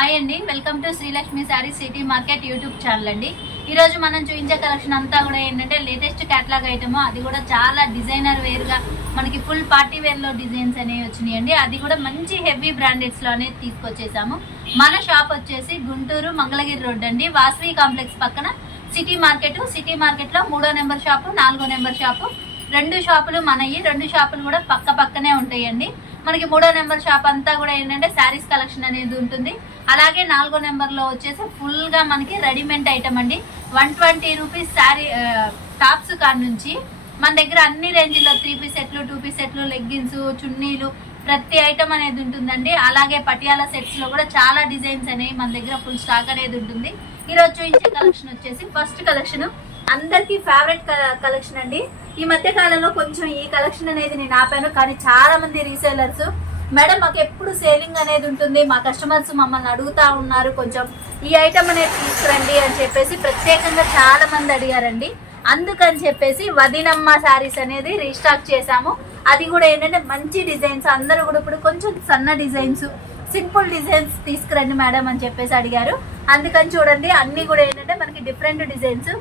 Hi అండి welcome to Srilakshmi sari city market YouTube channel అండి. ఈరోజు మనం చూపించే కలెక్షన్ అంతా కూడా ఏంటంటే లేటెస్ట్ క్యాటలాగ్ ఐటమ్. అది కూడా చాలా డిజైనర్ వేర్గా మనకి ఫుల్ పార్టీ వేర్లో డిజైన్స్ అనేవి వచ్చినాయండి అది కూడా మంచి హెవీ బ్రాండెడ్స్లో అనేది తీసుకొచ్చేసాము. మన షాప్ వచ్చేసి గుంటూరు మంగళగిరి రోడ్ అండి. వాసవి కాంప్లెక్స్ పక్కన సిటీ మార్కెట్. సిటీ మార్కెట్లో మూడో నెంబర్ షాపు నాలుగో నెంబర్ షాపు. రెండు షాపులు మనవి రెండు షాపులు కూడా పక్క పక్కనే ఉంటాయండి. మనకి మూడో నెంబర్ షాప్ అంతా కూడా ఏంటంటే శారీస్ కలెక్షన్ అనేది ఉంటుంది. అలాగే నాలుగో నెంబర్లో వచ్చేసి ఫుల్గా మనకి రెడీమేడ్ ఐటమ్ అండి. One twenty rupees sari tops కాడ నుంచి మన దగ్గర అన్ని రేంజ్లో త్రీ పీస్ సెట్లు టూ పీస్ సెట్లు లెగ్గిన్స్ చున్నీలు ప్రతి ఐటమ్ అనేది ఉంటుందండి. అలాగే పటియాలా సెట్స్లో కూడా చాలా డిజైన్స్ అనేవి మన దగ్గర ఫుల్ స్టాక్ అనేది ఉంటుంది. ఈ రోజు చూపించే కలెక్షన్ వచ్చేసి ఫస్ట్ కలెక్షన్ అందరికి ఫేవరెట్ కలెక్షన్ అండి. ఈ మధ్య కాలంలో కొంచెం ఈ కలెక్షన్ అనేది నేను ఆపాను కానీ చాలా మంది రీసేలర్స్ మేడం మాకు ఎప్పుడు సేలింగ్ అనేది ఉంటుంది మా కస్టమర్స్ మమ్మల్ని అడుగుతా ఉన్నారు కొంచెం ఈ ఐటమ్ అనేది తీసుకురండి అని చెప్పేసి ప్రత్యేకంగా చాలా మంది అడిగారండి. అందుకని చెప్పేసి వదినమ్మ శారీస్ అనేది రీస్టాక్ చేశాము. అది కూడా ఏంటంటే మంచి డిజైన్స్ అందరూ కూడా ఇప్పుడు కొంచెం సన్న డిజైన్స్ సింపుల్ డిజైన్స్ తీసుకురండి మేడం అని చెప్పేసి అడిగారు. అందుకని చూడండి అన్ని కూడా ఏంటంటే మనకి డిఫరెంట్ డిజైన్స్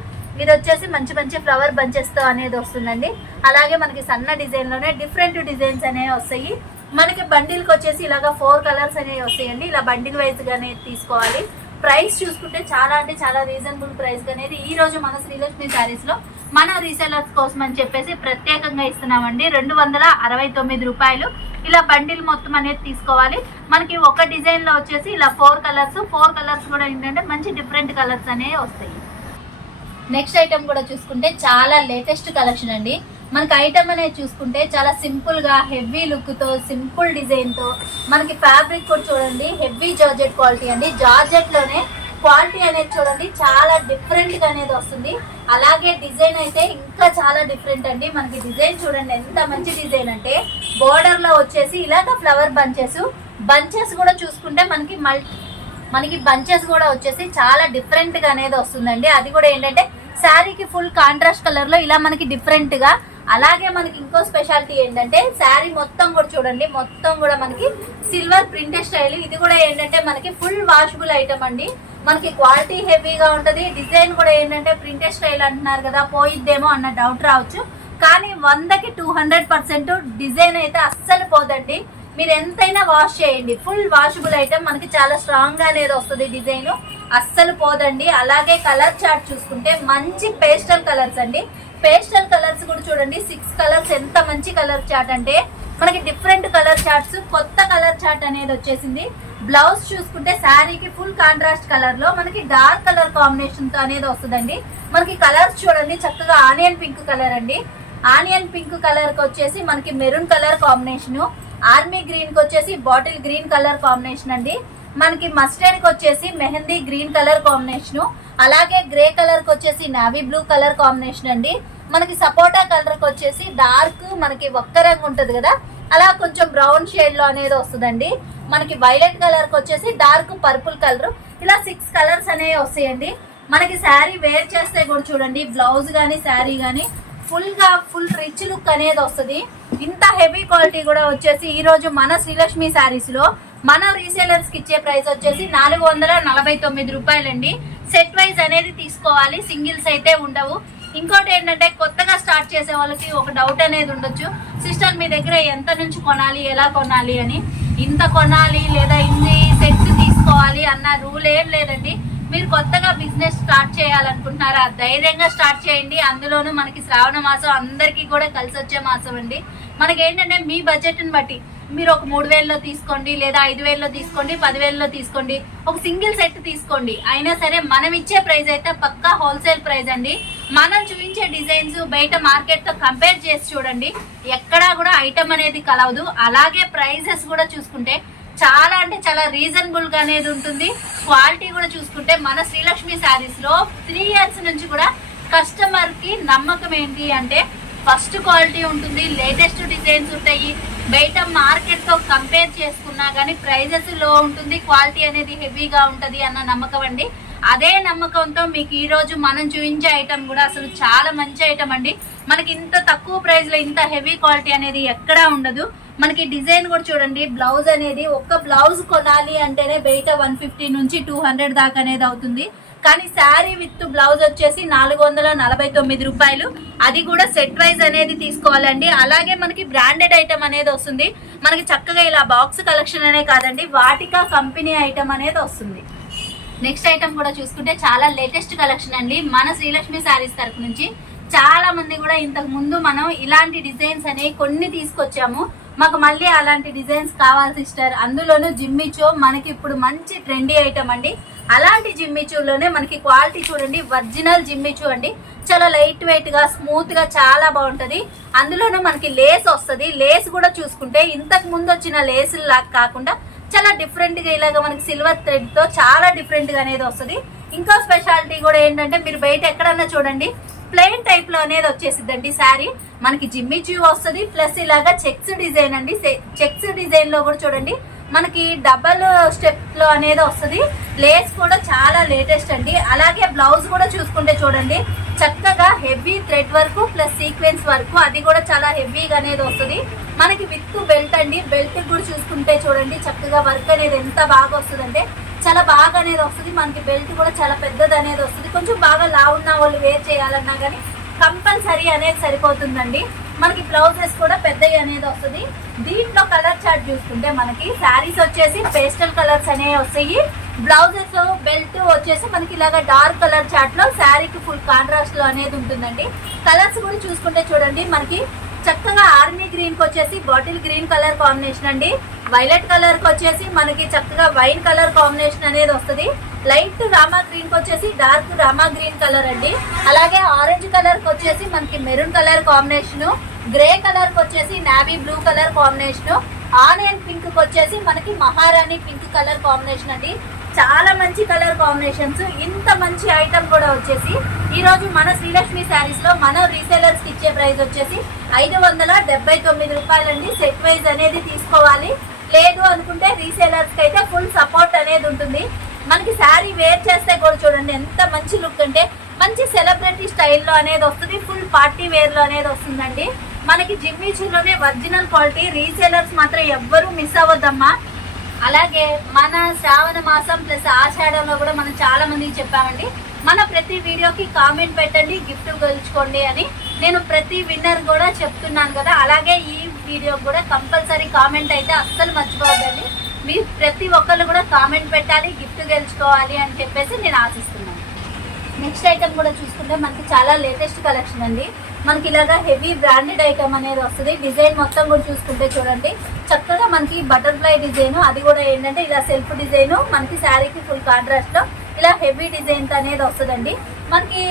ఇది వచ్చేసి మంచి మంచి ఫ్లవర్ బంచెస్తో అనేది వస్తుందండి. అలాగే మనకి సన్న డిజైన్లోనే డిఫరెంట్ డిజైన్స్ అనేవి వస్తాయి. మనకి బండిల్కి వచ్చేసి ఇలాగా ఫోర్ కలర్స్ అనేవి వస్తాయండి. ఇలా బండిల్ వైజ్గానే తీసుకోవాలి. ప్రైస్ చూసుకుంటే చాలా అంటే చాలా రీజనబుల్ ప్రైస్ అనేది ఈ రోజు మన శ్రీలక్ష్మి శారీస్లో మన రీసెలర్స్ కోసం అని చెప్పేసి ప్రత్యేకంగా ఇస్తున్నామండి. రెండు వందల అరవై తొమ్మిది రూపాయలు ఇలా బండిల్ మొత్తం అనేది తీసుకోవాలి. మనకి ఒక డిజైన్లో వచ్చేసి ఇలా ఫోర్ కలర్స్ ఫోర్ కలర్స్ కూడా ఏంటంటే మంచి డిఫరెంట్ కలర్స్ అనేవి వస్తాయి. నెక్స్ట్ ఐటమ్ కూడా చూసుకుంటే చాలా లేటెస్ట్ కలెక్షన్ అండి. మనకి ఐటమ్ అనేది చూసుకుంటే చాలా సింపుల్గా హెవీ లుక్తో సింపుల్ డిజైన్తో మనకి ఫ్యాబ్రిక్ కూడా చూడండి హెవీ జార్జెట్ క్వాలిటీ అండి. జార్జెట్లోనే క్వాలిటీ అనేది చూడండి చాలా డిఫరెంట్గా అనేది వస్తుంది. అలాగే డిజైన్ అయితే ఇంకా చాలా డిఫరెంట్ అండి. మనకి డిజైన్ చూడండి ఎంత మంచి డిజైన్ అంటే బోర్డర్లో వచ్చేసి ఇలాగ ఫ్లవర్ బంచెస్ బంచెస్ కూడా చూసుకుంటే మనకి మల్టీ మనకి బంచెస్ కూడా వచ్చేసి చాలా డిఫరెంట్గా అనేది వస్తుందండి. అది కూడా ఏంటంటే శారీకి ఫుల్ కాంట్రాస్ట్ కలర్లో ఇలా మనకి డిఫరెంట్గా. అలాగే మనకి ఇంకో స్పెషాలిటీ ఏంటంటే శారీ మొత్తం కూడా చూడండి మొత్తం కూడా మనకి సిల్వర్ ప్రింటెడ్ స్టైల్ ఇది కూడా ఏంటంటే మనకి ఫుల్ వాషబుల్ ఐటమ్ అండి. మనకి క్వాలిటీ హెవీగా ఉంటది. డిజైన్ కూడా ఏంటంటే ప్రింటెడ్ స్టైల్ అంటున్నారు కదా పోయిద్దేమో అన్న డౌట్ రావచ్చు. కానీ వందకి టూ హండ్రెడ్ పర్సెంట్ డిజైన్ అయితే అస్సలు పోదండి. మీరు ఎంతైనా వాష్ చేయండి. ఫుల్ వాషబుల్ ఐటమ్ మనకి చాలా స్ట్రాంగ్ అనేది వస్తుంది డిజైన్ అస్సలు పోదండి. అలాగే కలర్ చార్ట్ చూసుకుంటే మంచి పేస్టల్ కలర్స్ అండి. పేస్టల్ కలర్స్ కూడా చూడండి. సిక్స్ కలర్స్ ఎంత మంచి కలర్ చార్ట్ అంటే మనకి డిఫరెంట్ కలర్ చార్ట్స్ కొత్త కలర్ చార్ట్ అనేది వచ్చేసింది. బ్లౌజ్ చూసుకుంటే శారీకి ఫుల్ కాంట్రాస్ట్ కలర్లో మనకి డార్క్ కలర్ కాంబినేషన్తో అనేది వస్తుందండి. మనకి కలర్స్ చూడండి. చక్కగా ఆనియన్ పింక్ కలర్ అండి. ఆనియన్ పింక్ కలర్కి వచ్చేసి మనకి మెరూన్ కలర్ కాంబినేషన్ ఆర్మీ గ్రీన్కి వచ్చేసి బాటిల్ గ్రీన్ కలర్ కాంబినేషన్ అండి. మనకి మస్టర్డ్కి వచ్చేసి మెహందీ గ్రీన్ కలర్ కాంబినేషన్. అలాగే గ్రే కలర్కి వచ్చేసి నావీ బ్లూ కలర్ కాంబినేషన్ అండి. మనకి సపోటా కలర్కి వచ్చేసి డార్క్ మనకి ఒక్క రంగు ఉంటది కదా. అలా కొంచెం బ్రౌన్ షేడ్లో అనేది వస్తుందండి. మనకి వైలెట్ కలర్కి వచ్చేసి డార్క్ పర్పుల్ కలర్. ఇలా సిక్స్ కలర్స్ అనేవి వస్తాయండి. మనకి శారీ వేర్ చేస్తే కూడా చూడండి బ్లౌజ్ గానీ శారీ గానీ ఫుల్గా ఫుల్ రిచ్ లుక్ అనేది వస్తుంది. ఇంత హెవీ క్వాలిటీ కూడా వచ్చేసి ఈ రోజు మన శ్రీలక్ష్మి శారీస్లో మన రీసేలర్స్కి ఇచ్చే ప్రైస్ వచ్చేసి నాలుగు వందల నలభై తొమ్మిది రూపాయలండి. సెట్ వైజ్ అనేది తీసుకోవాలి సింగిల్స్ అయితే ఉండవు. ఇంకోటి ఏంటంటే కొత్తగా స్టార్ట్ చేసే వాళ్ళకి ఒక డౌట్ అనేది ఉండొచ్చు. సిస్టర్ మీ దగ్గర ఎంత నుంచి కొనాలి ఎలా కొనాలి అని. ఇంత కొనాలి లేదా ఇన్ని సెట్స్ తీసుకోవాలి అన్న రూల్ ఏం లేదండి. మీరు కొత్తగా బిజినెస్ స్టార్ట్ చేయాలనుకుంటున్నారా ధైర్యంగా స్టార్ట్ చేయండి. అందులోనూ మనకి శ్రావణ మాసం అందరికీ కూడా కలిసి వచ్చే మాసం అండి. మనకి ఏంటంటే మీ బడ్జెట్ని బట్టి మీరు ఒక మూడు వేలలో తీసుకోండి లేదా ఐదు వేలలో తీసుకోండి పదివేలలో తీసుకోండి ఒక సింగిల్ సెట్ తీసుకోండి. అయినా సరే మనం ఇచ్చే ప్రైస్ అయితే పక్కా హోల్సేల్ ప్రైస్ అండి. మనం చూపించే డిజైన్స్ బయట మార్కెట్తో కంపేర్ చేసి చూడండి. ఎక్కడా కూడా ఐటమ్ అనేది కలవదు. అలాగే ప్రైజెస్ కూడా చూసుకుంటే చాలా అంటే చాలా రీజనబుల్గా అనేది ఉంటుంది. క్వాలిటీ కూడా చూసుకుంటే మన శ్రీలక్ష్మి శారీస్లో త్రీ ఇయర్స్ నుంచి కూడా కస్టమర్కి నమ్మకం ఏంటి అంటే ఫస్ట్ క్వాలిటీ ఉంటుంది లేటెస్ట్ డిజైన్స్ ఉంటాయి. బయట మార్కెట్తో కంపేర్ చేసుకున్నా కానీ ప్రైజెస్లో ఉంటుంది క్వాలిటీ అనేది హెవీగా ఉంటది అన్న నమ్మకం అండి. అదే నమ్మకంతో మీకు ఈ రోజు మనం చూపించే ఐటమ్ కూడా అసలు చాలా మంచి ఐటమ్ అండి. మనకి ఇంత తక్కువ ప్రైస్లో ఇంత హెవీ క్వాలిటీ అనేది ఎక్కడా ఉండదు. మనకి డిజైన్ కూడా చూడండి బ్లౌజ్ అనేది ఒక్క బ్లౌజ్ కొనాలి అంటేనే బయట వన్ ఫిఫ్టీ నుంచి టూ హండ్రెడ్ దాకా అనేది అవుతుంది. కానీ శారీ విత్ బ్లౌజ్ వచ్చేసి నాలుగు వందల నలభై తొమ్మిది రూపాయలు. అది కూడా సెట్ వైజ్ అనేది తీసుకోవాలండి. అలాగే మనకి బ్రాండెడ్ ఐటమ్ అనేది వస్తుంది. మనకి చక్కగా ఇలా బాక్స్ కలెక్షన్ అనే కాదండి వాటికా కంపెనీ ఐటమ్ అనేది వస్తుంది. నెక్స్ట్ ఐటమ్ కూడా చూసుకుంటే చాలా లేటెస్ట్ కలెక్షన్ అండి. మన శ్రీలక్ష్మి శారీస్ తరఫు నుంచి చాలా మంది కూడా ఇంతకు ముందు మనం ఇలాంటి డిజైన్స్ అనేవి కొన్ని తీసుకొచ్చాము. మాకు మళ్ళీ అలాంటి డిజైన్స్ కావాలి సిస్టర్. అందులోనూ జిమ్మిచో మనకి ఇప్పుడు మంచి ట్రెండీ ఐటమ్ అండి. అలాంటి జిమ్మిచూలోనే మనకి క్వాలిటీ చూడండి. ఒరిజినల్ జిమ్మిచూ అండి. చాలా లైట్ వెయిట్గా స్మూత్గా చాలా బాగుంటది. అందులోనూ మనకి లేస్ వస్తుంది. లేస్ కూడా చూసుకుంటే ఇంతకు ముందు వచ్చిన లేస్ లాగా కాకుండా చాలా డిఫరెంట్గా ఇలాగ మనకి సిల్వర్ థ్రెడ్తో చాలా డిఫరెంట్గా అనేది వస్తుంది. ఇంకో స్పెషాలిటీ కూడా ఏంటంటే మీరు బయట ఎక్కడన్నా చూడండి. ప్లెయిన్ టైప్లో అనేది వచ్చేసిద్దండి శారీ. మనకి జిమ్మి చ్యూ వస్తుంది ప్లస్ ఇలాగా చెక్స్ డిజైన్ అండి. చెక్స్ డిజైన్లో కూడా చూడండి. మనకి డబల్ స్టెప్లో అనేది వస్తుంది. లేస్ కూడా చాలా లేటెస్ట్ అండి. అలాగే బ్లౌజ్ కూడా చూసుకుంటే చూడండి. చక్కగా heavy thread work plus sequence work అది కూడా చాలా హెవీగా అనేది వస్తుంది. మనకి విత్ బెల్ట్ అండి. బెల్ట్ కూడా చూసుకుంటే చూడండి. చక్కగా వర్క్ అనేది ఎంత బాగా వస్తుందంటే చాలా బాగా అనేది వస్తుంది. మనకి బెల్ట్ కూడా చాలా పెద్దది అనేది వస్తుంది. కొంచెం బాగా లావు ఉన్న వాళ్ళు వేర్ చేయాలన్నా కానీ కంపల్సరీ అనేది సరిపోతుందండి. మనకి బ్లౌజెస్ కూడా పెద్దవి అనేది వస్తుంది. దీంట్లో కలర్ చార్ట్ చూసుకుంటే మనకి శారీస్ వచ్చేసి పేస్టల్ కలర్స్ అనేవి వస్తాయి. బ్లౌజెస్ బెల్ట్ వచ్చేసి మనకి ఇలాగా డార్క్ కలర్ చార్ట్లో శారీకి ఫుల్ కాంట్రాస్ట్లో అనేది ఉంటుందండి. కలర్స్ కూడా చూసుకుంటే చూడండి. మనకి చక్కగా ఆర్మీ గ్రీన్కి వచ్చేసి బాటిల్ గ్రీన్ కలర్ కాంబినేషన్ అండి. వైలెట్ కలర్కి వచ్చేసి మనకి చక్కగా వైన్ కలర్ కాంబినేషన్ అనేది వస్తుంది. లైట్ రామా గ్రీన్కి వచ్చేసి డార్క్ రామా గ్రీన్ కలర్ అండి. అలాగే ఆరెంజ్ కలర్కి వచ్చేసి మనకి మెరూన్ కలర్ కాంబినేషన్ గ్రే కలర్కి వచ్చేసి navy blue colour combination onion పింక్కి వచ్చేసి మనకి మహారాణి పింక్ కలర్ కాంబినేషన్ అండి. చాలా మంచి కలర్ కాంబినేషన్స్ ఇంత మంచి ఐటమ్ కూడా వచ్చేసి ఈ రోజు మన శ్రీలక్ష్మి శారీస్లో మన రీసేలర్స్ ఇచ్చే ప్రైస్ వచ్చేసి ఐదు వందల డెబ్బై తొమ్మిది రూపాయలండి. సెట్ వైజ్ అనేది తీసుకోవాలి. లేదు అనుకుంటే రీసెలర్స్కి అయితే ఫుల్ సపోర్ట్ అనేది ఉంటుంది. మనకి శారీ వేర్ చేస్తే కూడా చూడండి ఎంత మంచి లుక్ అంటే మంచి సెలబ్రిటీ స్టైల్లో అనేది వస్తుంది. ఫుల్ పార్టీ వేర్లో అనేది వస్తుందండి. మనకి జిమ్మిచూలోనే ఒరిజినల్ క్వాలిటీ రీసేలర్స్ మాత్రం ఎవ్వరూ మిస్ అవ్వద్దమ్మా. అలాగే మన శ్రావణ మాసం ప్లస్ ఆషాఢంలో కూడా మనం చాలా మందికి చెప్పామండి. మన ప్రతి వీడియోకి కామెంట్ పెట్టండి గిఫ్ట్ గెలుచుకోండి అని. నేను ప్రతి విన్నర్ కూడా చెప్తున్నాను కదా అలాగే ఈ వీడియో కూడా కంపల్సరీ కామెంట్ అయితే అస్సలు మర్చిపోవద్దండి. మీరు ప్రతి ఒక్కళ్ళు కూడా కామెంట్ పెట్టాలి గిఫ్ట్ గెలుచుకోవాలి అని చెప్పేసి నేను ఆశిస్తున్నాను. నెక్స్ట్ ఐటమ్ కూడా చూసుకుంటే మనకి చాలా లేటెస్ట్ కలెక్షన్ అండి. మనకి ఇలాగా హెవీ బ్రాండెడ్ ఐటమ్ అనేది వస్తుంది. డిజైన్ మొత్తం కూడా చూసుకుంటే చూడండి. చక్కగా మనకి బటర్ఫ్లై డిజైన్ అది కూడా ఏంటంటే ఇలా సెల్ఫ్ డిజైన్ మనకి శారీకి ఫుల్ కాంట్రాస్ట్లో ఇలా హెవీ డిజైన్ అనేది వస్తుందండి. మనకి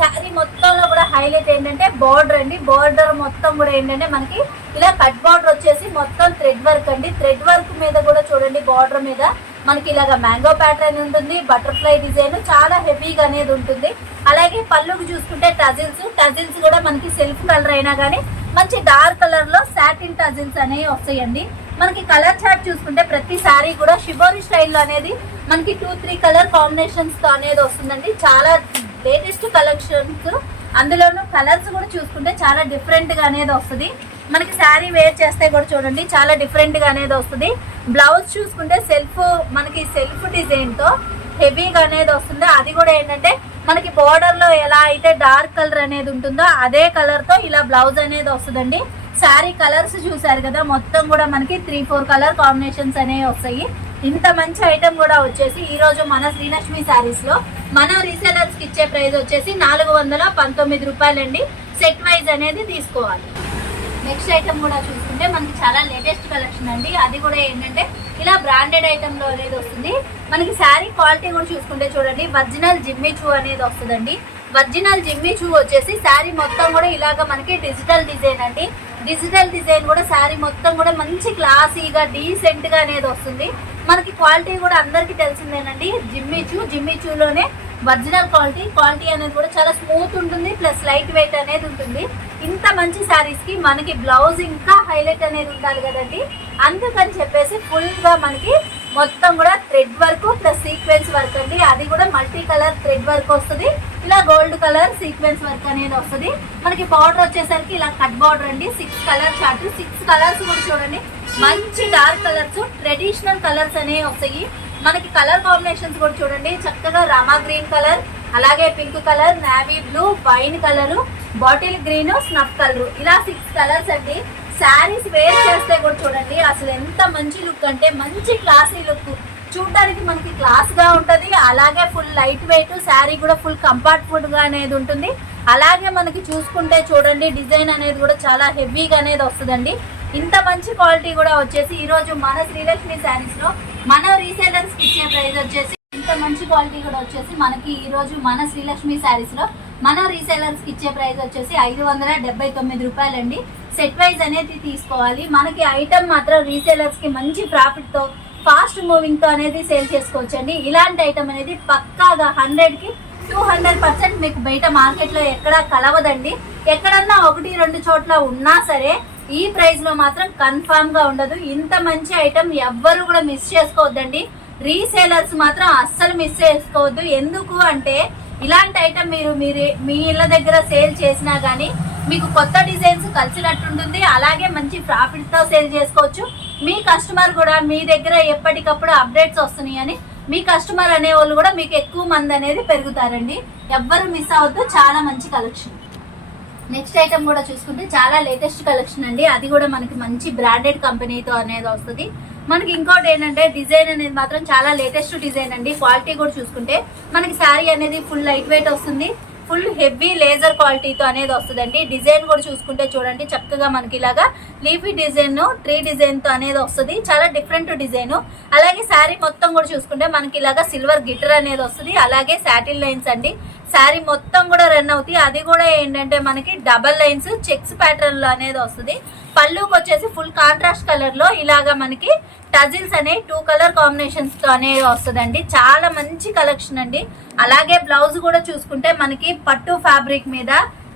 శారీ మొత్తంలో కూడా హైలైట్ ఏంటంటే బార్డర్ అండి. బార్డర్ మొత్తం కూడా ఏంటంటే మనకి ఇలా కట్ బార్డర్ వచ్చేసి మొత్తం థ్రెడ్ వర్క్ అండి. థ్రెడ్ వర్క్ మీద కూడా చూడండి బార్డర్ మీద మనకి ఇలాగ మ్యాంగో ప్యాటర్న్ ఉంటుంది బటర్ఫ్లై డిజైన్ చాలా హెవీగా అనేది ఉంటుంది. అలాగే పళ్ళుకు చూసుకుంటే టజిల్స్ టజిల్స్ కూడా మనకి సెల్ఫ్ కలర్ అయినా కానీ మంచి డార్క్ కలర్లో సాటిన్ టజిల్స్ అనేవి వస్తాయండి. మనకి కలర్ చార్ట్ చూసుకుంటే ప్రతి సారీ కూడా షిబోరి స్టైల్లో అనేది మనకి టూ త్రీ కలర్ కాంబినేషన్స్తో అనేది వస్తుందండి. చాలా లేటెస్ట్ కలెక్షన్స్ అందులోనూ కలర్స్ కూడా చూసుకుంటే చాలా డిఫరెంట్గా అనేది వస్తుంది. మనకి శారీ వేర్ చేస్తే కూడా చూడండి చాలా డిఫరెంట్గా అనేది వస్తుంది. బ్లౌజ్ చూసుకుంటే సెల్ఫ్ మనకి సెల్ఫ్ డిజైన్తో హెవీగా అనేది వస్తుంది. అది కూడా ఏంటంటే మనకి బోర్డర్లో ఎలా అయితే డార్క్ కలర్ అనేది ఉంటుందో అదే కలర్తో ఇలా బ్లౌజ్ అనేది వస్తుందండి. శారీ కలర్స్ చూసారు కదా మొత్తం కూడా మనకి త్రీ ఫోర్ కలర్ కాంబినేషన్స్ అనేవి వస్తాయి. ఇంత మంచి ఐటమ్ కూడా వచ్చేసి ఈ రోజు మన శ్రీలక్ష్మి శారీస్లో మన రీసెలర్స్కి ఇచ్చే ప్రైస్ వచ్చేసి నాలుగు వందల పంతొమ్మిది రూపాయలండి. సెట్ వైజ్ అనేది తీసుకోవాలి. నెక్స్ట్ ఐటమ్ కూడా చూసుకుంటే మనకి చాలా లేటెస్ట్ కలెక్షన్ అండి. అది కూడా ఏంటంటే ఇలా బ్రాండెడ్ ఐటమ్లో అనేది వస్తుంది. మనకి శారీ క్వాలిటీ కూడా చూసుకుంటే చూడండి ఒరిజినల్ జిమ్మి చూ అనేది వస్తుందండి. ఒరిజినల్ జిమ్మి చూ వచ్చేసి శారీ మొత్తం కూడా ఇలాగ మనకి డిజిటల్ డిజైన్ అండి. డిజిటల్ డిజైన్ కూడా శారీ మొత్తం కూడా మంచి క్లాసీగా డీసెంట్గా అనేది వస్తుంది. మనకి క్వాలిటీ కూడా అందరికీ తెలిసిందేనండి. జిమ్మి చూ జిమ్మి చూలోనే ఒరిజినల్ క్వాలిటీ క్వాలిటీ అనేది కూడా చాలా స్మూత్ ఉంటుంది ప్లస్ లైట్ వెయిట్ అనేది ఉంటుంది. ఇంత మంచి శారీస్కి మనకి బ్లౌజ్ ఇంకా హైలైట్ అనేది ఉండాలి కదండి. అందుకని చెప్పేసి ఫుల్గా మనకి మొత్తం కూడా thread work plus sequence work అండి. అది కూడా మల్టీ కలర్ థ్రెడ్ వర్క్ వస్తుంది. ఇలా గోల్డ్ కలర్ సీక్వెన్స్ వర్క్ అనేది వస్తుంది. మనకి బార్డర్ వచ్చేసరికి ఇలా కట్ బార్డర్ అండి. Six colour chart six colours కూడా చూడండి. మంచి డార్క్ కలర్స్ ట్రెడిషనల్ కలర్స్ అనేవి వస్తాయి. మనకి కలర్ కాంబినేషన్స్ కూడా చూడండి. చక్కగా రామా గ్రీన్ కలర్ అలాగే pink colour navy blue wine colour bottle green snuff colour. ఇలా సిక్స్ కలర్స్ అండి. శారీస్ వేర్ చేస్తే కూడా చూడండి. అసలు ఎంత మంచి లుక్ అంటే మంచి క్లాసీ లుక్ చూడడానికి మనకి క్లాస్గా అలాగే ఫుల్ లైట్ వెయిట్ శారీ కూడా ఫుల్ కంఫర్ట్ఫుల్గా అనేది ఉంటుంది. అలాగే మనకి చూసుకుంటే చూడండి డిజైన్ అనేది కూడా చాలా హెవీగా అనేది వస్తుందండి. ఇంత మంచి క్వాలిటీ కూడా వచ్చేసి ఈరోజు మన శ్రీలక్ష్మి శారీస్లో మన రీసేలర్స్ ఇచ్చే ప్రైస్ వచ్చేసి ఇంత మంచి క్వాలిటీ కూడా వచ్చేసి మనకి ఈరోజు మన శ్రీలక్ష్మి శారీస్లో మన రీసేలర్స్కి ఇచ్చే ప్రైస్ వచ్చేసి ఐదు వందల డెబ్బై తొమ్మిది రూపాయలండి. సెట్ వైజ్ అనేది తీసుకోవాలి. మనకి ఐటమ్ మాత్రం రీసేలర్స్కి మంచి ప్రాఫిట్తో ఫాస్ట్ మూవింగ్తో అనేది సేల్ చేసుకోవచ్చండి. ఇలాంటి ఐటమ్ అనేది పక్కాగా హండ్రెడ్కి టూ హండ్రెడ్ పర్సెంట్ మీకు బయట మార్కెట్లో ఎక్కడా కలవదండి. ఎక్కడన్నా ఒకటి రెండు చోట్ల ఉన్నా సరే ఈ ప్రైస్లో మాత్రం కన్ఫామ్గా ఉండదు. ఇంత మంచి ఐటెం ఎవ్వరు కూడా మిస్ చేసుకోవద్దండి. రీసేలర్స్ మాత్రం అస్సలు మిస్ చేసుకోవద్దు. ఎందుకు అంటే ఇలాంటి ఐటమ్ మీరు మీరు మీ ఇళ్ళ దగ్గర సేల్ చేసినా కానీ మీకు కొత్త డిజైన్స్ కలిసినట్టుంటుంది. అలాగే మంచి ప్రాఫిట్తో సేల్ చేసుకోవచ్చు. మీ కస్టమర్ కూడా మీ దగ్గర ఎప్పటికప్పుడు అప్డేట్స్ వస్తున్నాయి అని మీ కస్టమర్ అనే వాళ్ళు కూడా మీకు ఎక్కువ మంది అనేది పెరుగుతారండి. ఎవ్వరు మిస్ అవద్దు చాలా మంచి కలెక్షన్ నెక్స్ట్ ఐటమ్ కూడా చూసుకుంటే చాలా లేటెస్ట్ కలెక్షన్ అండి. అది కూడా మనకి మంచి బ్రాండెడ్ కంపెనీతో అనేది వస్తుంది. మనకి ఇంకోటి ఏంటంటే డిజైన్ అనేది మాత్రం చాలా లేటెస్ట్ డిజైన్ అండి. క్వాలిటీ కూడా చూసుకుంటే మనకి శారీ అనేది ఫుల్ లైట్ వెయిట్ వస్తుంది. ఫుల్ హెవీ లేజర్ క్వాలిటీతో అనేది వస్తుందండి. డిజైన్ కూడా చూసుకుంటే చూడండి చక్కగా మనకి ఇలాగా లీఫీ డిజైన్ ట్రీ డిజైన్తో అనేది వస్తుంది. చాలా డిఫరెంట్ డిజైన్. అలాగే శారీ మొత్తం కూడా చూసుకుంటే మనకి ఇలాగా సిల్వర్ గిటర్ అనేది వస్తుంది. అలాగే సాటిల్ లైన్స్ అండి. శారీ మొత్తం కూడా రన్ అవుతాయి. అది కూడా ఏంటంటే మనకి డబల్ లైన్స్ చెక్స్ ప్యాటర్న్లో అనేది వస్తుంది. పళ్ళుకి వచ్చేసి ఫుల్ కాంట్రాస్ట్ కలర్లో ఇలాగా మనకి టజిల్స్ అనే టూ కలర్ కాంబినేషన్స్తో వస్తుందండి. చాలా మంచి కలెక్షన్ అండి. అలాగే బ్లౌజ్ కూడా చూసుకుంటే మనకి పట్టు ఫ్యాబ్రిక్ మీద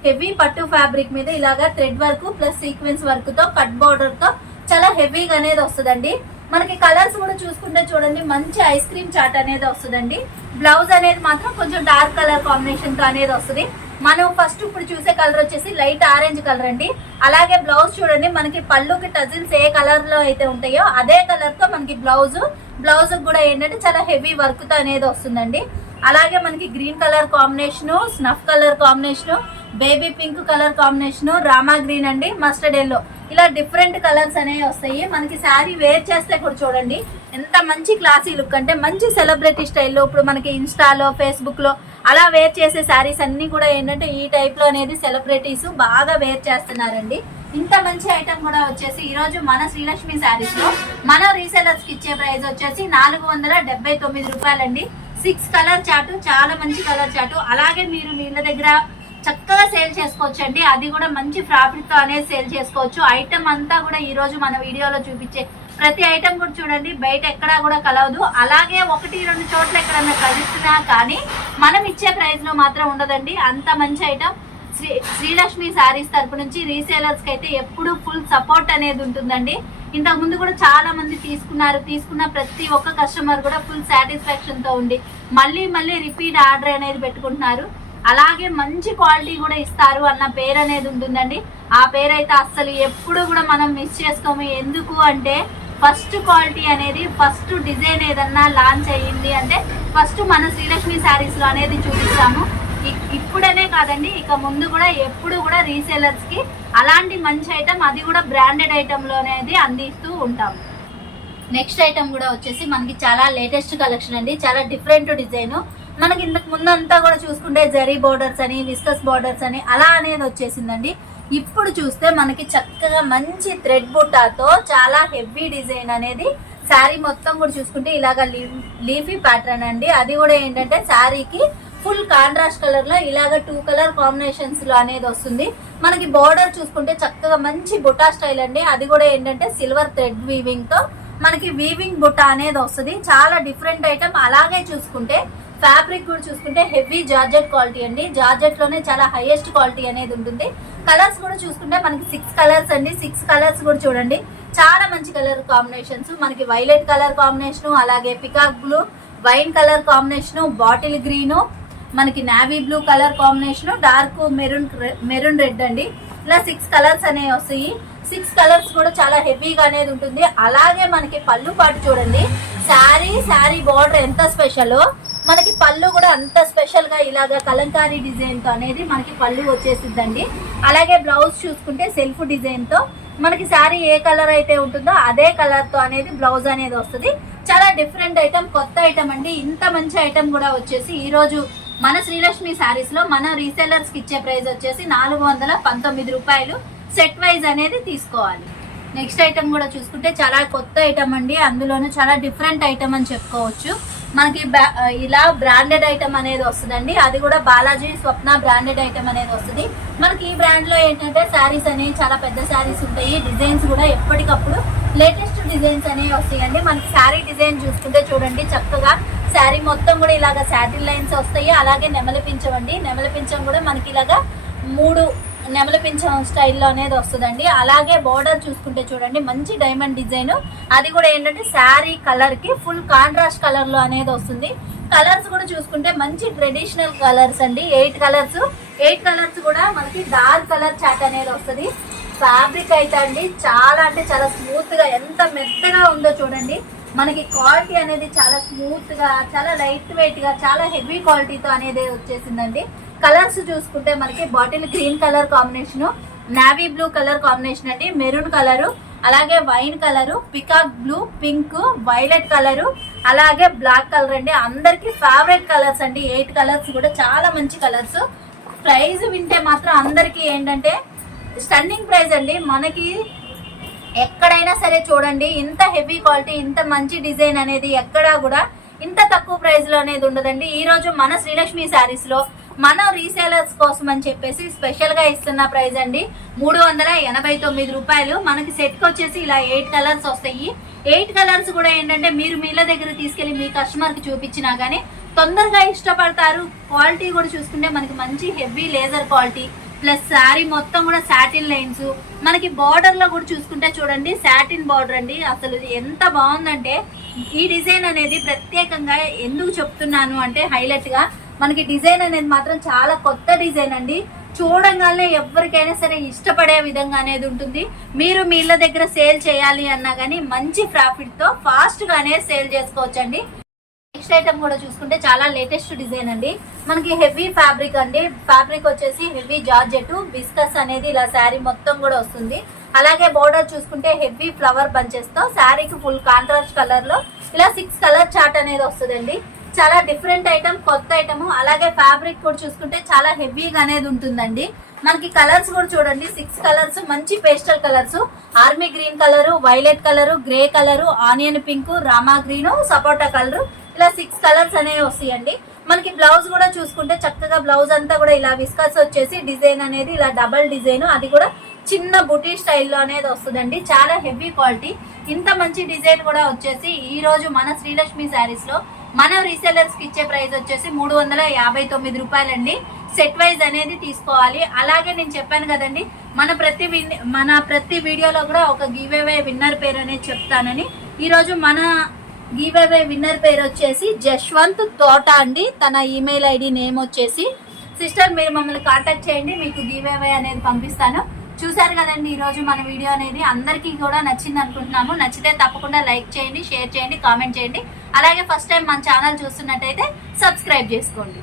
హెవీ పట్టు ఫ్యాబ్రిక్ మీద ఇలాగా థ్రెడ్ వర్క్ ప్లస్ సీక్వెన్స్ వర్క్తో కట్ బోర్డర్తో చాలా హెవీగా అనేది వస్తుందండి. మనకి కలర్స్ కూడా చూసుకుంటే చూడండి మంచి ఐస్ క్రీమ్ చాట్ అనేది వస్తుందండి. బ్లౌజ్ అనేది మాత్రం కొంచెం డార్క్ కలర్ కాంబినేషన్తో అనేది వస్తుంది. మనం ఫస్ట్ ఇప్పుడు చూసే కలర్ వచ్చేసి లైట్ ఆరెంజ్ కలర్ అండి. అలాగే బ్లౌజ్ చూడండి మనకి పళ్ళుకి టజిల్స్ ఏ కలర్లో అయితే ఉంటాయో అదే కలర్తో మనకి బ్లౌజ్ బ్లౌజ్ కూడా ఏంటంటే చాలా హెవీ వర్క్తో అనేది వస్తుందండి. అలాగే మనకి green colour combination snuff colour combination baby pink colour combination rama green అండి మస్టర్డ్ ఎల్లో ఇలా డిఫరెంట్ కలర్స్ అనేవి వస్తాయి. మనకి శారీ వేర్ చేస్తే కూడా చూడండి ఎంత మంచి క్లాసీ లుక్ అంటే మంచి సెలబ్రిటీ స్టైల్లో ఇప్పుడు మనకి ఇన్స్టాలో ఫేస్బుక్లో అలా వేర్ చేసే శారీస్ అన్ని కూడా ఏంటంటే ఈ టైప్లో అనేది సెలబ్రిటీస్ బాగా వేర్ చేస్తున్నారండి. ఇంత మంచి ఐటమ్ కూడా వచ్చేసి ఈ రోజు మన శ్రీలక్ష్మి శారీస్లో మన రీసెలర్స్కి ఇచ్చే ప్రైస్ వచ్చేసి నాలుగు వందల డెబ్బై తొమ్మిది రూపాయలండి. సిక్స్ కలర్ చాటు చాలా మంచి కలర్ చాటు అలాగే మీరు మీ ఇళ్ళ దగ్గర చక్కగా సేల్ చేసుకోవచ్చు అండి అది కూడా మంచి ప్రాఫిట్తో అనేది సేల్ చేసుకోవచ్చు. ఐటమ్ అంతా కూడా ఈ రోజు మన వీడియోలో చూపించే ప్రతి ఐటమ్ కూడా చూడండి బయట ఎక్కడా కూడా కలవదు. అలాగే ఒకటి రెండు చోట్ల ఎక్కడన్నా కలుస్తున్నా కానీ మనం ఇచ్చే ప్రైస్లో మాత్రం ఉండదండి. అంత మంచి ఐటమ్ శ్రీ శ్రీలక్ష్మి శారీస్ తరపు నుంచి రీసేలర్స్కి అయితే ఎప్పుడు ఫుల్ సపోర్ట్ అనేది ఉంటుందండి. ఇంతకు ముందు కూడా చాలా మంది తీసుకున్నారు. తీసుకున్న ప్రతి ఒక్క కస్టమర్ కూడా ఫుల్ సాటిస్ఫాక్షన్తో ఉండి మళ్ళీ మళ్ళీ రిపీట్ ఆర్డర్ అనేది పెట్టుకుంటున్నారు. అలాగే మంచి క్వాలిటీ కూడా ఇస్తారు అన్న పేరు అనేది ఉంటుందండి. ఆ పేరు అయితే అస్సలు ఎప్పుడు కూడా మనం మిస్ చేసుకోము. ఎందుకు అంటే ఫస్ట్ క్వాలిటీ అనేది ఫస్ట్ డిజైన్ ఏదన్నా లాంచ్ అయ్యింది అంటే ఫస్ట్ మన శ్రీలక్ష్మి శారీస్లో అనేది చూపిస్తాము. ఇప్పుడనే కాదండి ఇక ముందు కూడా ఎప్పుడు కూడా రీసేలర్స్కి అలాంటి మంచి ఐటమ్ అది కూడా బ్రాండెడ్ ఐటెంలో అనేది అందిస్తూ ఉంటాము నెక్స్ట్ ఐటమ్ కూడా వచ్చేసి మనకి చాలా లేటెస్ట్ కలెక్షన్ అండి చాలా డిఫరెంట్ డిజైన్. మనకి ఇంతకు ముందు అంతా కూడా చూసుకుంటే జరీ బోర్డర్స్ అని విస్కస్ బోర్డర్స్ అని అలా అనేది వచ్చేసిందండి. ఇప్పుడు చూస్తే మనకి చక్కగా మంచి థ్రెడ్ బుట్టాతో చాలా హెవీ డిజైన్ అనేది శారీ మొత్తం కూడా చూసుకుంటే ఇలాగ లీఫీ ప్యాటర్న్ అండి. అది కూడా ఏంటంటే శారీకి ఫుల్ కాంట్రాస్ట్ కలర్లో ఇలాగ టూ కలర్ కాంబినేషన్స్లో అనేది వస్తుంది. మనకి బోర్డర్ చూసుకుంటే చక్కగా మంచి బుటా స్టైల్ అండి. అది కూడా ఏంటంటే సిల్వర్ థ్రెడ్ వీవింగ్తో మనకి వీవింగ్ బుట్ట అనేది వస్తుంది. చాలా డిఫరెంట్ ఐటమ్ అలాగే చూసుకుంటే ఫ్యాబ్రిక్ కూడా చూసుకుంటే హెవీ జార్జెట్ క్వాలిటీ అండి. జార్జెట్లోనే చాలా హైయెస్ట్ క్వాలిటీ అనేది ఉంటుంది. కలర్స్ కూడా చూసుకుంటే మనకి సిక్స్ కలర్స్ అండి. సిక్స్ కలర్స్ కూడా చూడండి. చాలా మంచి కలర్ కాంబినేషన్స్ మనకి వైలెట్ కలర్ కాంబినేషన్ అలాగే peacock blue wine colour combination bottle green మనకి navy blue colour combination dark maroon maroon red అండి. ఇలా సిక్స్ కలర్స్ అనేవి వస్తాయి. సిక్స్ కలర్స్ కూడా చాలా హెవీగా అనేది ఉంటుంది. అలాగే మనకి పళ్ళు పాటు చూడండి. శారీ శారీ బార్డర్ ఎంత స్పెషల్ మనకి పళ్ళు కూడా అంత స్పెషల్గా ఇలాగా కలంకారీ డిజైన్తో అనేది మనకి పళ్ళు వచ్చేసిద్దండి. అలాగే బ్లౌజ్ చూసుకుంటే సెల్ఫ్ డిజైన్తో మనకి శారీ ఏ కలర్ అయితే ఉంటుందో అదే కలర్తో అనేది బ్లౌజ్ అనేది వస్తుంది. చాలా డిఫరెంట్ ఐటమ్ కొత్త ఐటమ్ అండి. ఇంత మంచి ఐటమ్ కూడా వచ్చేసి ఈ రోజు మన శ్రీలక్ష్మి శారీస్లో మన రీసెలర్స్కి ఇచ్చే ప్రైస్ వచ్చేసి నాలుగు వందల పంతొమ్మిది రూపాయలు సెట్ వైజ్ అనేది తీసుకోవాలి. నెక్స్ట్ ఐటమ్ కూడా చూసుకుంటే చాలా కొత్త ఐటమ్ అండి. అందులోనూ చాలా డిఫరెంట్ ఐటమ్ అని చెప్పుకోవచ్చు. మనకి ఇలా బ్రాండెడ్ ఐటమ్ అనేది వస్తుందండి. అది కూడా బాలాజీ స్వప్న బ్రాండెడ్ ఐటమ్ అనేది వస్తుంది. మనకి ఈ బ్రాండ్లో ఏంటంటే శారీస్ అనేవి చాలా పెద్ద శారీస్ ఉంటాయి. డిజైన్స్ కూడా ఎప్పటికప్పుడు లేటెస్ట్ డిజైన్స్ అనేవి వస్తాయండి. మనకి శారీ డిజైన్ చూసుకుంటే చూడండి చక్కగా శారీ మొత్తం కూడా ఇలాగ శాటిల్ లైన్స్ వస్తాయి. అలాగే నెమలి పించం అండి. నెమలి పించం కూడా మనకి ఇలాగా మూడు నెమల పింఛం స్టైల్లో అనేది వస్తుందండి. అలాగే బార్డర్ చూసుకుంటే చూడండి మంచి డైమండ్ డిజైన్ అది కూడా ఏంటంటే శారీ కలర్కి ఫుల్ కాంట్రాస్ట్ కలర్లో అనేది వస్తుంది. కలర్స్ కూడా చూసుకుంటే మంచి ట్రెడిషనల్ కలర్స్ అండి. ఎయిట్ కలర్స్ ఎయిట్ కలర్స్ కూడా మనకి డార్క్ కలర్ చాట్ అనేది వస్తుంది. ఫ్యాబ్రిక్ అయితే అండి చాలా అంటే చాలా స్మూత్గా ఎంత మెత్తగా ఉందో చూడండి. మనకి క్వాలిటీ అనేది చాలా స్మూత్గా చాలా లైట్ వెయిట్గా చాలా హెవీ క్వాలిటీతో అనేది వచ్చేసిందండి. కలర్స్ చూసుకుంటే మనకి bottle green colour combination navy blue colour combination అండి. మెరూన్ కలరు అలాగే wine colour peacock blue pink violet colour అలాగే బ్లాక్ కలర్ అండి. అందరికి ఫేవరెట్ కలర్స్ అండి. ఎయిట్ కలర్స్ కూడా చాలా మంచి కలర్స్. ప్రైస్ వింటే మాత్రం అందరికీ ఏంటంటే స్టన్నింగ్ ప్రైస్ అండి. మనకి ఎక్కడైనా సరే చూడండి ఇంత హెవీ క్వాలిటీ ఇంత మంచి డిజైన్ అనేది ఎక్కడా కూడా ఇంత తక్కువ ప్రైస్లో అనేది ఉండదండి. ఈ రోజు మన శ్రీలక్ష్మి శారీస్లో మన రీసేలర్స్ కోసం అని చెప్పేసి స్పెషల్గా ఇస్తున్న ప్రైస్ అండి. మూడు వందల ఎనభై తొమ్మిది రూపాయలు. మనకి సెట్కి వచ్చేసి ఇలా ఎయిట్ కలర్స్ వస్తాయి. ఎయిట్ కలర్స్ కూడా ఏంటంటే మీరు మీల దగ్గర తీసుకెళ్ళి మీ కస్టమర్కి చూపించినా గానీ తొందరగా ఇష్టపడతారు. క్వాలిటీ కూడా చూసుకుంటే మనకి మంచి heavy laser quality plus sari మొత్తం కూడా సాటిన్ లైన్స్ మనకి బార్డర్లో కూడా చూసుకుంటే చూడండి సాటిన్ బార్డర్ అండి. అసలు ఎంత బాగుందంటే ఈ డిజైన్ అనేది ప్రత్యేకంగా ఎందుకు చెప్తున్నాను అంటే హైలైట్గా మనకి డిజైన్ అనేది మాత్రం చాలా కొత్త డిజైన్ అండి. చూడంగానే ఎవరికైనా సరే ఇష్టపడే విధంగా అనేది ఉంటుంది. మీరు మీ ఇళ్ళ దగ్గర సేల్ చేయాలి అన్నా కానీ మంచి ప్రాఫిట్తో ఫాస్ట్ గానే సేల్ చేసుకోవచ్చండి. నెక్స్ట్ ఐటమ్ కూడా చూసుకుంటే చాలా లేటెస్ట్ డిజైన్ అండి. మనకి హెవీ ఫ్యాబ్రిక్ అండి. ఫ్యాబ్రిక్ వచ్చేసి హెవీ జార్జెట్ బిస్కస్ అనేది ఇలా శారీ మొత్తం కూడా వస్తుంది. అలాగే బోర్డర్ చూసుకుంటే హెవీ ఫ్లవర్ బంచెస్తో శారీకి ఫుల్ కాంట్రాస్ట్ కలర్లో ఇలా సిక్స్ కలర్ చార్ట్ అనేది వస్తుందండి. చాలా డిఫరెంట్ ఐటమ్ కొత్త ఐటమ్ అలాగే ఫ్యాబ్రిక్ కూడా చూసుకుంటే చాలా హెవీగా అనేది ఉంటుందండి. మనకి కలర్స్ కూడా చూడండి. సిక్స్ కలర్స్ మంచి pastel colours army green colour violet colour grey colour onion pink rama green sapota colour ఇలా సిక్స్ కలర్స్ అనేవి వస్తాయండి. మనకి బ్లౌజ్ కూడా చూసుకుంటే చక్కగా బ్లౌజ్ అంతా కూడా ఇలా విస్కస్ వచ్చేసి డిజైన్ అనేది ఇలా డబల్ డిజైన్ అది కూడా చిన్న బుటీ స్టైల్లో అనేది వస్తుందండి. చాలా హెవీ క్వాలిటీ ఇంత మంచి డిజైన్ కూడా వచ్చేసి ఈ రోజు మన శ్రీలక్ష్మి శారీస్లో మన రీసెలర్స్కి ఇచ్చే ప్రైస్ వచ్చేసి మూడు వందల యాభై తొమ్మిది రూపాయలండి. సెట్ వైజ్ అనేది తీసుకోవాలి. అలాగే నేను చెప్పాను కదండి మన ప్రతి మన ప్రతి వీడియోలో కూడా ఒక గివ్ విన్నర్ పేరు అనేది చెప్తానని. ఈరోజు మన గివేవే విన్నర్ పేరు వచ్చేసి జశ్వంత్ తోట అండి. తన ఈమెయిల్ ఐడి నేమ్ వచ్చేసి. సిస్టర్ మీరు మమ్మల్ని కాంటాక్ట్ చేయండి మీకు గివ్ అవే అనేది పంపిస్తాను. చూసారు కదండి ఈరోజు మన వీడియో అనేది అందరికీ కూడా నచ్చింది అనుకుంటున్నాము నచ్చితే తప్పకుండా లైక్ చేయండి షేర్ చేయండి కామెంట్ చేయండి. అలాగే ఫస్ట్ టైం మన ఛానల్ చూస్తున్నట్టయితే సబ్స్క్రైబ్ చేసుకోండి.